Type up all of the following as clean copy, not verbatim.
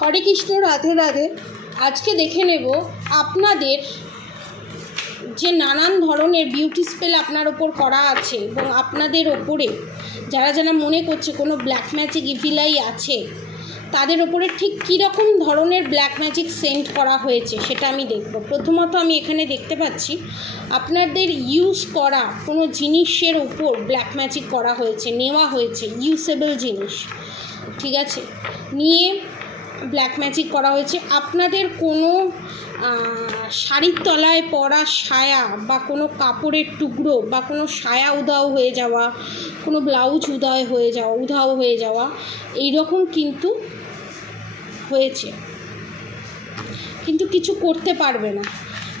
হরে কৃষ্ণ, রাধে রাধে। আজকে দেখে নেব আপনাদের যে নানান ধরনের বিউটি স্পেল আপনার ওপর করা আছে এবং আপনাদের ওপরে যারা যারা মনে করছে কোনো ব্ল্যাক ম্যাজিক ইভিলাই আছে তাদের ওপরে ঠিক কীরকম ধরনের ব্ল্যাক ম্যাজিক সেন্ড করা হয়েছে সেটা আমি দেখব। প্রথমত আমি এখানে দেখতে পাচ্ছি আপনাদের ইউজ করা কোনো জিনিসের ওপর ব্ল্যাক ম্যাজিক করা হয়েছে, নেওয়া হয়েছে ইউজেবল জিনিস, ঠিক আছে, নিয়ে ব্ল্যাক ম্যাজিক করা হয়েছে। আপনাদের কোনো শাড়ির তলায় পরা সায়া বা কোনো কাপড়ের টুকরো বা কোনো সায়া উধাও হয়ে যাওয়া, কোনো ব্লাউজ উধাও হয়ে যাওয়া এই রকম কিন্তু হয়েছে, কিন্তু কিছু করতে পারবে না।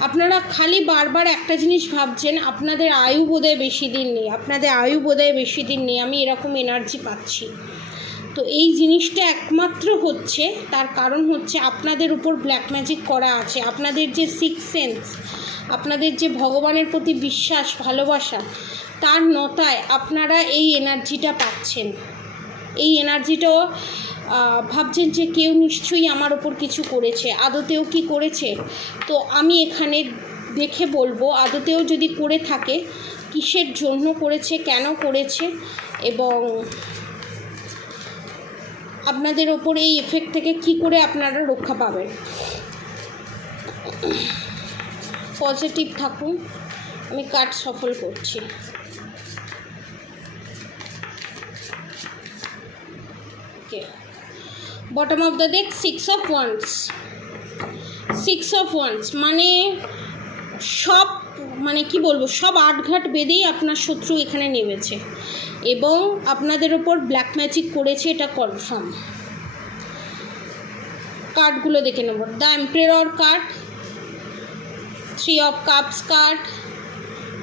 আপনারা খালি বারবার একটা জিনিস ভাবছেন আপনাদের আয়ু বোধহয় বেশি দিন নেই, আমি এরকম এনার্জি পাচ্ছি। তো এই জিনিসটা একমাত্র হচ্ছে, তার কারণ হচ্ছে আপনাদের উপর ব্ল্যাক ম্যাজিক করা আছে। আপনাদের যে সিক্স সেন্স, আপনাদের যে ভগবানের প্রতি বিশ্বাস ভালোবাসা, তার নতায় আপনারা এই এনার্জিটা পাচ্ছেন। এই এনার্জিটাও ভাবছেন যে কেউ নিশ্চয়ই আমার ওপর কিছু করেছে। আদতেও কি করেছে? তো আমি এখানে দেখে বলবো আদতেও যদি করে থাকে কিসের জন্য করেছে, কেন করেছে, এবং আপনাদের ওপর এই এফেক্ট থেকে কি করে আপনারা রক্ষা পাবেন। পজিটিভ থাকুন। আমি কার্ড সফল করছি। Okay, bottom of the deck six of wands মানে সব, মানে কি বলবো, সব আটঘাট বেঁধেই আপনার শত্রু এখানে নেমেছে এবং আপনাদের ওপর ব্ল্যাক ম্যাজিক করেছে, এটা কনফার্ম। কার্ডগুলো দেখে নেব। The emperor card, three of cups card,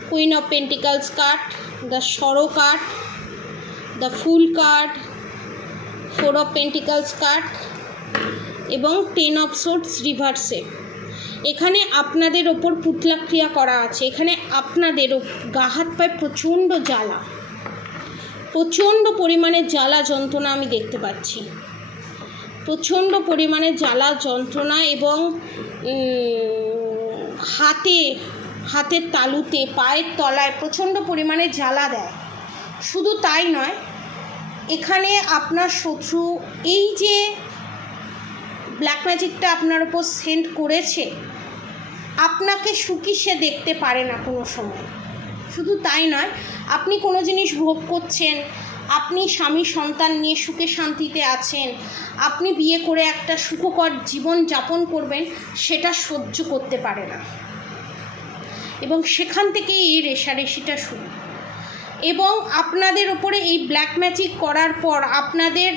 queen of pentacles card, the সরো card, the fool card, four of pentacles card এবং টেন অফ সোর্ডস রিভার্সে। এখানে আপনাদের ওপর পুতলা ক্রিয়া করা আছে। এখানে আপনাদের গা হাত পায়ে প্রচণ্ড জ্বালা, প্রচণ্ড পরিমাণে জ্বালা যন্ত্রণা আমি দেখতে পাচ্ছি, প্রচণ্ড পরিমাণে জ্বালা যন্ত্রণা এবং হাতের তালুতে, পায়ের তলায় প্রচণ্ড পরিমাণে জ্বালা দেয়। শুধু তাই নয়, এখানে আপনার শত্রু এই যে ব্ল্যাক ম্যাজিকটা আপনার ওপর সেন্ড করেছে, আপনাকে সুখী সে দেখতে পারে না কোনো সময়। শুধু তাই নয়, আপনি কোনো জিনিস ভোগ করছেন, আপনি স্বামী সন্তান নিয়ে সুখে শান্তিতে আছেন, আপনি বিয়ে করে একটা সুখকর জীবন যাপন করবেন, সেটা সহ্য করতে পারে না এবং সেখান থেকেই এই রেষারেষিটা শুরু। এবং আপনাদের ওপরে এই ব্ল্যাক ম্যাজিক করার পর আপনাদের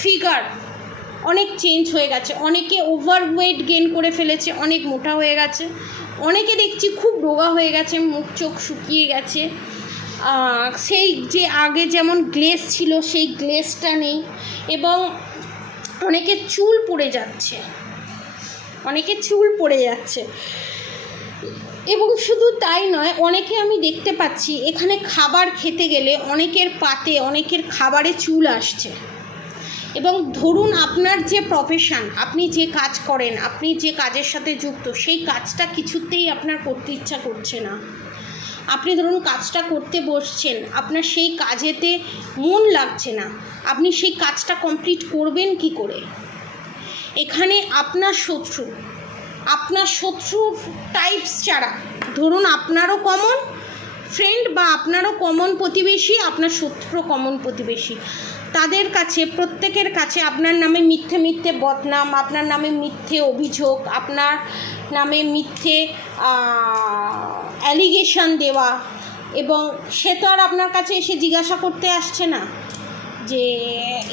ফিগার অনেক চেঞ্জ হয়ে গেছে। অনেকে ওভারওয়েট গেইন করে ফেলেছে, অনেক মোটা হয়ে গেছে, অনেকে দেখছি খুব রোগা হয়ে গেছে, মুখ চোখ শুকিয়ে গেছে, সেই যে আগে যেমন গ্লেজ ছিল সেই গ্লেজটা নেই, এবং অনেকে চুল পড়ে যাচ্ছে, এবং শুধু তাই নয়, অনেকে আমি দেখতে পাচ্ছি এখানে খাবার খেতে গেলে অনেকের পাতে, অনেকের খাবারে চুল আসছে। এবং ধরুন আপনার যে প্রফেশন, আপনি যে কাজ করেন, আপনি যে কাজের সাথে যুক্ত, সেই কাজটা কিছুতেই আপনার করতে ইচ্ছা করছে না। আপনি ধরুন কাজটা করতে বসছেন, আপনার সেই কাজেতে মন লাগছে না, আপনি সেই কাজটা কমপ্লিট করবেন কি করে। এখানে আপনার শত্রু টাইপস ছাড়া, ধরুন আপনারও কমন ফ্রেন্ড বা আপনারও কমন প্রতিবেশী, আপনার শত্রু কমন প্রতিবেশী, তাদের কাছে, প্রত্যেকের কাছে আপনার নামে মিথ্যে বদনাম, আপনার নামে মিথ্যে অভিযোগ, আপনার নামে মিথ্যে অ্যালিগেশন দেওয়া, এবং সে তো আর আপনার কাছে এসে জিজ্ঞাসা করতে আসছে না যে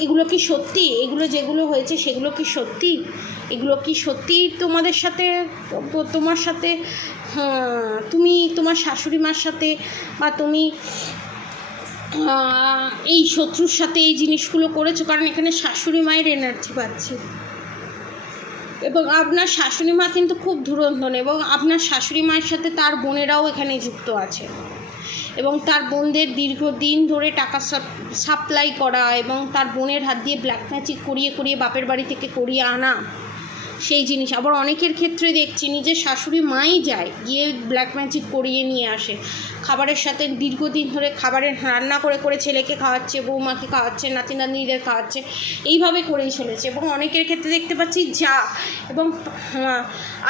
এগুলো কি সত্যি, এগুলো যেগুলো হয়েছে সেগুলো কি সত্যি, এগুলো কি সত্যি তোমার সাথে তুমি তোমার শাশুড়ি মার সাথে বা তুমি এই শত্রুর সাথে এই জিনিসগুলো করেছো। কারণ এখানে শাশুড়ি মায়ের এনার্জি পাচ্ছি এবং আপনার শাশুড়ি মা কিন্তু খুব ধুরন্ধন, এবং আপনার শাশুড়ি মায়ের সাথে তার বোনেরাও এখানে যুক্ত আছে। এবং তার বোনদের দীর্ঘদিন ধরে টাকা সাপ্লাই করা এবং তার বোনের হাত দিয়ে ব্ল্যাক ম্যাজিক করিয়ে করিয়ে বাপের বাড়ি থেকে করিয়ে আনা সেই জিনিস। আবার অনেকের ক্ষেত্রে দেখছি নিজের শাশুড়ি মাই যায় গিয়ে ব্ল্যাক ম্যাজিক করিয়ে নিয়ে আসে, খাবারের সাথে দীর্ঘদিন ধরে খাবারের রান্না করে করে ছেলেকে খাওয়াচ্ছে, বৌমাকে খাওয়াচ্ছে, নাতি নাতনিদের খাওয়াচ্ছে, এইভাবে করেই চলেছে। এবং অনেকের ক্ষেত্রে দেখতে পাচ্ছি যা, এবং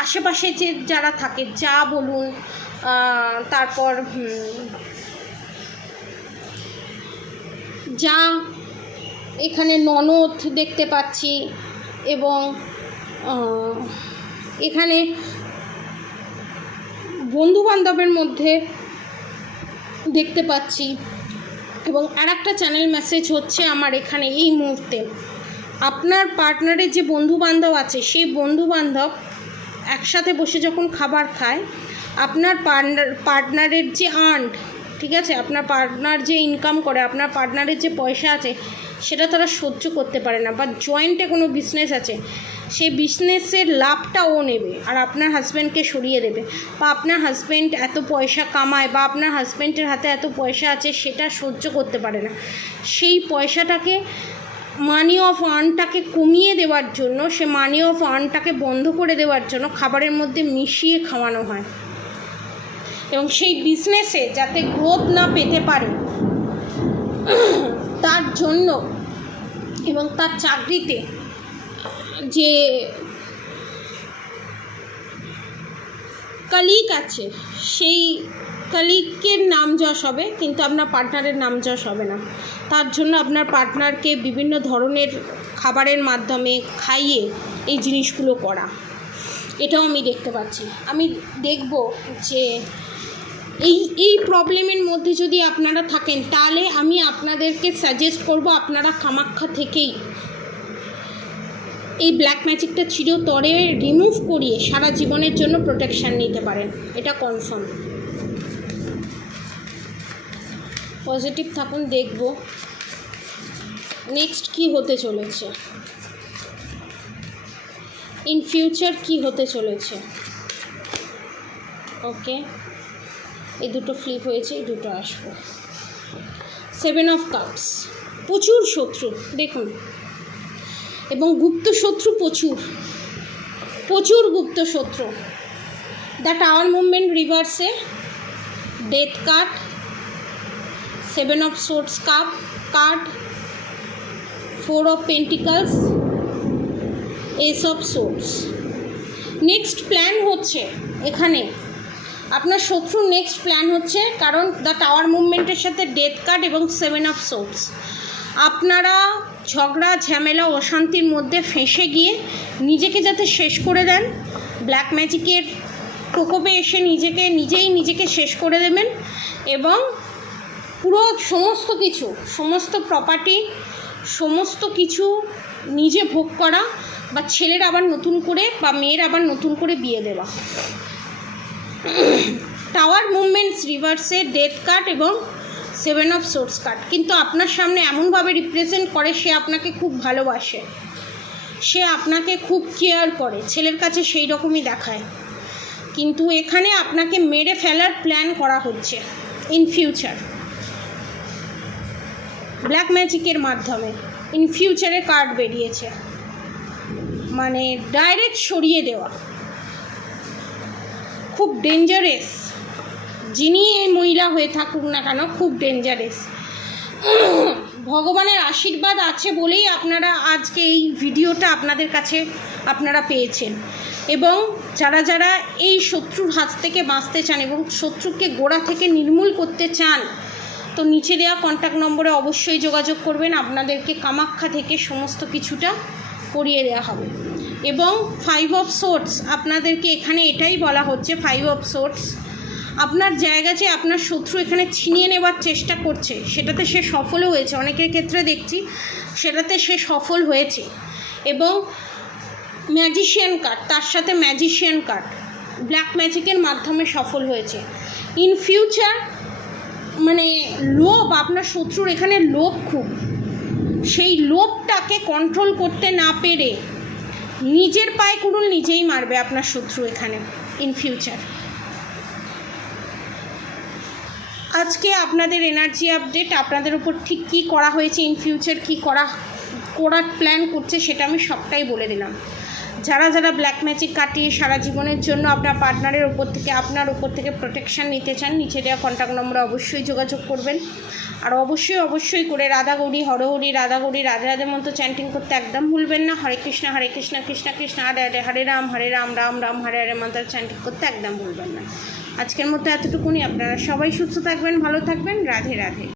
আশেপাশে যে যারা থাকে যা বলুন, তারপর যা, এখানে ননদ দেখতে পাচ্ছি, এবং এখানে বন্ধুবান্ধবের মধ্যে দেখতে পাচ্ছি। এবং আর একটা চ্যানেল মেসেজ হচ্ছে আমার এখানে এই মুহূর্তে, আপনার পার্টনারের যে বন্ধুবান্ধব আছে সেই বন্ধুবান্ধব একসাথে বসে যখন খাবার খায়, আপনার পার্টনারের যে আর্ন, ঠিক আছে, আপনার পার্টনার যে ইনকাম করে, আপনার পার্টনারের যে পয়সা আছে সেটা তারা সহ্য করতে পারে না। বা জয়েন্টে কোনো বিজনেস আছে, সেই বিজনেসের লাভটা ও নেবে আর আপনার হাজব্যান্ডকে সরিয়ে দেবে। বা আপনার হাজব্যান্ড এত পয়সা কামায় বা আপনার হাজব্যান্ডের হাতে এত পয়সা আছে সেটা সহ্য করতে পারে না। সেই পয়সাটাকে, মানি অফ আর্নটাকে কমিয়ে দেওয়ার জন্য, সে মানি অফ আর্নটাকে বন্ধ করে দেওয়ার জন্য খাবারের মধ্যে মিশিয়ে খাওয়ানো হয়। এবং সেই বিজনেসে যাতে গ্রোথ না পেতে পারে তার জন্য, এবং তার চাকরিতে যে কলিগ আছে সেই কলিগের নাম যশ হবে, কিন্তু আপনার পার্টনারের নাম যশ হবে না। তার জন্য আপনার পার্টনারকে বিভিন্ন ধরনের খাবারের মাধ্যমে খাইয়ে এই জিনিসগুলো করা, এটাও আমি দেখতে পাচ্ছি। আমি দেখব যে এই প্রবলেমের মধ্যে যদি আপনারা থাকেন, তাহলে আমি আপনাদেরকে সাজেস্ট করব আপনারা কামাখ্যা থেকেই এই ব্ল্যাক ম্যাজিকটা চিরতরে রিমুভ করিয়ে সারা জীবনের জন্য প্রোটেকশান নিতে পারেন, এটা কনফার্ম। পজিটিভ থাকুন, দেখব নেক্সট কি হতে চলেছে, ইন ফিউচার কি হতে চলেছে। ওকে, এই দুটো ফ্লিপ হয়েছে, এই দুটো আসবো। 7 অফ কাপস, প্রচুর শত্রু দেখুন, এবং গুপ্ত শত্রু প্রচুর গুপ্ত শত্রু। দ্য টাওয়ার মুভমেন্ট রিভার্সে, death card, 7 of swords card, 4 of pentacles, ace of swords. Next plan হচ্ছে এখানে আপনার শত্রুর নেক্সট প্ল্যান হচ্ছে, কারণ দ্য টাওয়ার মুভমেন্টের সাথে ডেথ কার্ড এবং 7 অফ সোর্ডস, আপনারা ঝগড়া ঝামেলা অশান্তির মধ্যে ফেঁসে গিয়ে নিজেকে যাতে শেষ করে দেন, ব্ল্যাক ম্যাজিকের প্রকোপে এসে নিজেকে শেষ করে দেবেন, এবং পুরো সমস্ত প্রপার্টি সমস্ত কিছু নিজে ভোগ করা, বা ছেলের আবার নতুন করে বা মেয়ের আবার নতুন করে বিয়ে দেওয়া। টাওয়ার মুভমেন্টস রিভার্সে, ডেথ কার্ড এবং 7 অফ সোর্ডস কার্ড, কিন্তু আপনার সামনে এমনভাবে রিপ্রেজেন্ট করে সে আপনাকে খুব ভালোবাসে, সে আপনাকে খুব কেয়ার করে, ছেলের কাছে সেই রকমই দেখায়, কিন্তু এখানে আপনাকে মেরে ফেলার প্ল্যান করা হচ্ছে ইন ফিউচার ব্ল্যাক ম্যাজিকের মাধ্যমে। ইন ফিউচারে কার্ড বেরিয়েছে, মানে ডাইরেক্ট সরিয়ে দেওয়া, খুব ডেঞ্জারাস। যিনি এই মহিলা হয়ে থাকুক না কেন, খুব ডেঞ্জারাস। ভগবানের আশীর্বাদ আছে বলেই আপনারা আজকে এই ভিডিওটা আপনাদের কাছে আপনারা পেয়েছেন। এবং যারা যারা এই শত্রুর হাত থেকে বাঁচতে চান এবং শত্রুকে গোড়া থেকে নির্মূল করতে চান, তো নিচে দেওয়া কন্ট্যাক্ট নম্বরে অবশ্যই যোগাযোগ করবেন, আপনাদেরকে কামাখ্যা থেকে সমস্ত কিছুটা করিয়ে দেওয়া হবে। এবং 5 অফ সোর্ডস, আপনাদেরকে এখানে এটাই বলা হচ্ছে, 5 অফ সোর্ডস, আপনার জায়গা যে আপনার শত্রু এখানে ছিনিয়ে নেবার চেষ্টা করছে, সেটাতে সে সফলও হয়েছে, অনেকের ক্ষেত্রে দেখছি সেটাতে সে সফল হয়েছে। এবং ম্যাজিশিয়ান কার্ড, তার সাথে ম্যাজিশিয়ান কার্ড, ব্ল্যাক ম্যাজিকের মাধ্যমে সফল হয়েছে। ইন ফিউচার মানে লোভ, আপনার শত্রুর এখানে লোভ খুব, সেই লোভটাকে কন্ট্রোল করতে না পেরে নিজের পায়ে কুড়ুল নিজেই মারবে আপনার শত্রু এখানে ইন ফিউচার। আজকে আপনাদের এনার্জি আপডেট, আপনাদের উপর ঠিক কী করা হয়েছে, ইন ফিউচার কী করার প্ল্যান করছে সেটা আমি সবটাই বলে দিলাম। যারা যারা ব্ল্যাক ম্যাজিক কাটিয়ে সারা জীবনের জন্য আপনার পার্টনারের আপনার উপর থেকে প্রোটেকশান নিতে চান, নিচে দেওয়া কন্ট্যাক্ট নম্বরে অবশ্যই যোগাযোগ করবেন। আর অবশ্যই করে রাধা গৌরী হরহরি রাধা গৌরী রাধে রাধে মন্ত্র চ্যান্টিং করতে একদম ভুলবেন না। হরে কৃষ্ণ কৃষ্ণ কৃষ্ণ হরে হরে, হরে রাম রাম রাম হরে হরে মন্ত্র চ্যান্টিং করতে একদম ভুলবেন না। আজকের মতো এতটুকুনি। আপনারা সবাই সুস্থ থাকবেন, ভালো থাকবেন। রাধে রাধে।